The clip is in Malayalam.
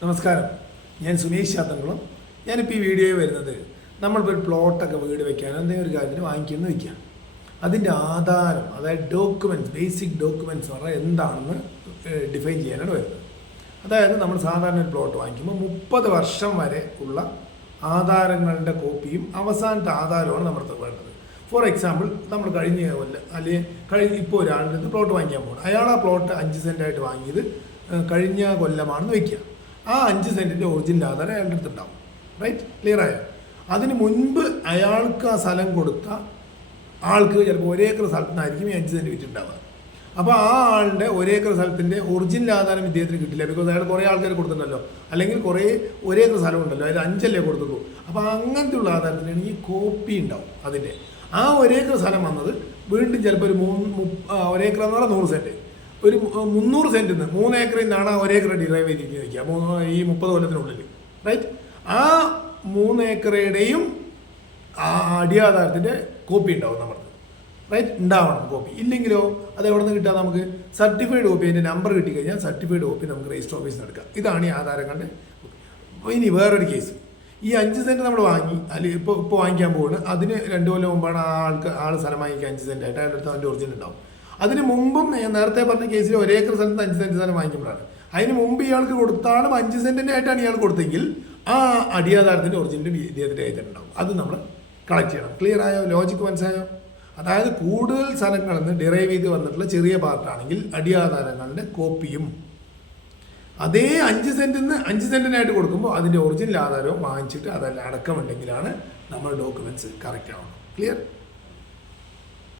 നമസ്കാരം, ഞാൻ സുമേഷ് ചാത്തൻകുളം. ഞാനിപ്പോൾ ഈ വീഡിയോയിൽ വരുന്നത് നമ്മളിപ്പോൾ ഒരു പ്ലോട്ടൊക്കെ വീട് വയ്ക്കാൻ എന്തെങ്കിലും ഒരു കാര്യത്തിന് വാങ്ങിക്കുന്നു വയ്ക്കാം. അതിൻ്റെ ആധാരം, അതായത് ഡോക്യുമെൻറ്റ്സ്, ബേസിക് ഡോക്യുമെൻറ്റ്സ് എന്ന് പറഞ്ഞാൽ എന്താണെന്ന് ഡിഫൈൻ ചെയ്യാനാണ് വരുന്നത്. അതായത് നമ്മൾ സാധാരണ ഒരു പ്ലോട്ട് വാങ്ങിക്കുമ്പോൾ 30 വർഷം വരെ ഉള്ള ആധാരങ്ങളുടെ കോപ്പിയും അവസാനത്തെ ആധാരമാണ് നമ്മുടെ വേണ്ടത്. ഫോർ എക്സാമ്പിൾ, നമ്മൾ കഴിഞ്ഞ കൊല്ലം അല്ലെങ്കിൽ ഇപ്പോൾ ഒരാളുടെ അടുത്ത് പ്ലോട്ട് വാങ്ങിക്കാൻ പോകണം. അയാൾ ആ പ്ലോട്ട് 5 സെൻറ്റായിട്ട് വാങ്ങിയത് കഴിഞ്ഞ കൊല്ലമാണെന്ന് വയ്ക്കുക. ആ 5 സെൻറ്റിൻ്റെ ഒറിജിനൽ ആധാരം അയാളുടെ അടുത്തുണ്ടാവും. റൈറ്റ്, ക്ലിയർ ആയോ? അതിന് മുൻപ് അയാൾക്ക് ആ സ്ഥലം കൊടുത്ത ആൾക്ക് ചിലപ്പോൾ 1 ഏക്കർ സ്ഥലത്തിനായിരിക്കും ഈ 5 സെൻറ്റ് വിറ്റുണ്ടാവുക. അപ്പോൾ ആ ആളുടെ 1 ഏക്കർ സ്ഥലത്തിൻ്റെ ഒറിജിനൽ ആധാരം ഇദ്ദേഹത്തിന് കിട്ടില്ല. ബിക്കോസ് അയാൾ കുറേ ആൾക്കാർ കൊടുത്തിട്ടുണ്ടല്ലോ, അല്ലെങ്കിൽ കുറേ 1 ഏക്കർ സ്ഥലം ഉണ്ടല്ലോ, അതിൽ 5 കൊടുത്തുള്ളൂ. അപ്പോൾ അങ്ങനത്തെ ഉള്ള ആധാരത്തിനാണ് ഈ കോപ്പി ഉണ്ടാവും. അതിൻ്റെ ആ 1 ഏക്കർ സ്ഥലം വന്നത് വീണ്ടും ചിലപ്പോൾ ഒരു 1 ഏക്കർ എന്ന് പറഞ്ഞാൽ 100 സെൻറ്റ്, ഒരു 300 സെൻറ്റിൽ നിന്ന് 3 ഏക്കറിൽ നിന്നാണ് ആ 1 ഏക്കർ ഡിറൈവ് ചെയ്തിരിക്കുന്നത് വയ്ക്കുക ഈ 30 കൊല്ലത്തിനുള്ളിൽ. റൈറ്റ്, ആ 3 ഏക്കറുടെയും ആ അടിയാധാരത്തിൻ്റെ കോപ്പി ഉണ്ടാവും നമ്മുടെ. റൈറ്റ്, ഉണ്ടാവണം കോപ്പി. ഇല്ലെങ്കിലോ അത് എവിടെ നിന്ന് കിട്ടാം? നമുക്ക് സർട്ടിഫൈഡ് കോപ്പി, അതിൻ്റെ നമ്പർ കിട്ടിക്കഴിഞ്ഞാൽ സർട്ടിഫൈഡ് കോപ്പി നമുക്ക് രജിസ്റ്റർ ഓഫീസിൽ നിന്ന് എടുക്കാം. ഇതാണ് ഈ ആധാരങ്ങളുടെ. ഇനി വേറൊരു കേസ്, ഈ 5 സെൻറ്റ് നമ്മൾ വാങ്ങി, അല്ലെങ്കിൽ ഇപ്പോൾ വാങ്ങിക്കാൻ പോകുന്നത്, അതിന് 2 കൊല്ലം മുമ്പാണ് ആൾ സ്ഥലം വാങ്ങിക്കുക 5 സെൻറ്റായിട്ട്. അതിൻ്റെ അടുത്ത് അതിൻ്റെ ഒറിജിനൽ ഉണ്ടാവും. അതിന് മുമ്പും ഞാൻ നേരത്തെ പറഞ്ഞ കേസിൽ 1 ഏക്കർ സ്ഥലത്ത് 5 സെൻറ്റ് സ്ഥലം വാങ്ങിക്കുമ്പോഴാണ്. അതിന് മുമ്പ് ഇയാൾക്ക് കൊടുത്താലും 5 സെൻറ്റിൻ്റെ ആയിട്ടാണ് ഇയാൾ കൊടുത്തെങ്കിൽ ആ അടിയാധാരത്തിൻ്റെ ഒറിജിനൽ ഇദ്ദേഹത്തിൻ്റെ കയ്യിലുണ്ടാവും. അത് നമ്മൾ കളക്ട് ചെയ്യണം. ക്ലിയർ ആയോ? ലോജിക്ക് മനസ്സിലായോ? അതായത് കൂടുതൽ സ്ഥലങ്ങളിൽ നിന്ന് ഡിറൈവ് ചെയ്ത് വന്നിട്ടുള്ള ചെറിയ പാർട്ടാണെങ്കിൽ അടിയാധാരങ്ങളുടെ കോപ്പിയും, അതേ 5 സെൻറ്റിൽ നിന്ന് 5 സെൻറ്റിനായിട്ട് കൊടുക്കുമ്പോൾ അതിൻ്റെ ഒറിജിനൽ ആധാരവും വാങ്ങിച്ചിട്ട് അതെല്ലാം അടക്കമുണ്ടെങ്കിലാണ് നമ്മൾ ഡോക്യുമെൻറ്റ്സ് കറക്റ്റ് ആവണം. ക്ലിയർ?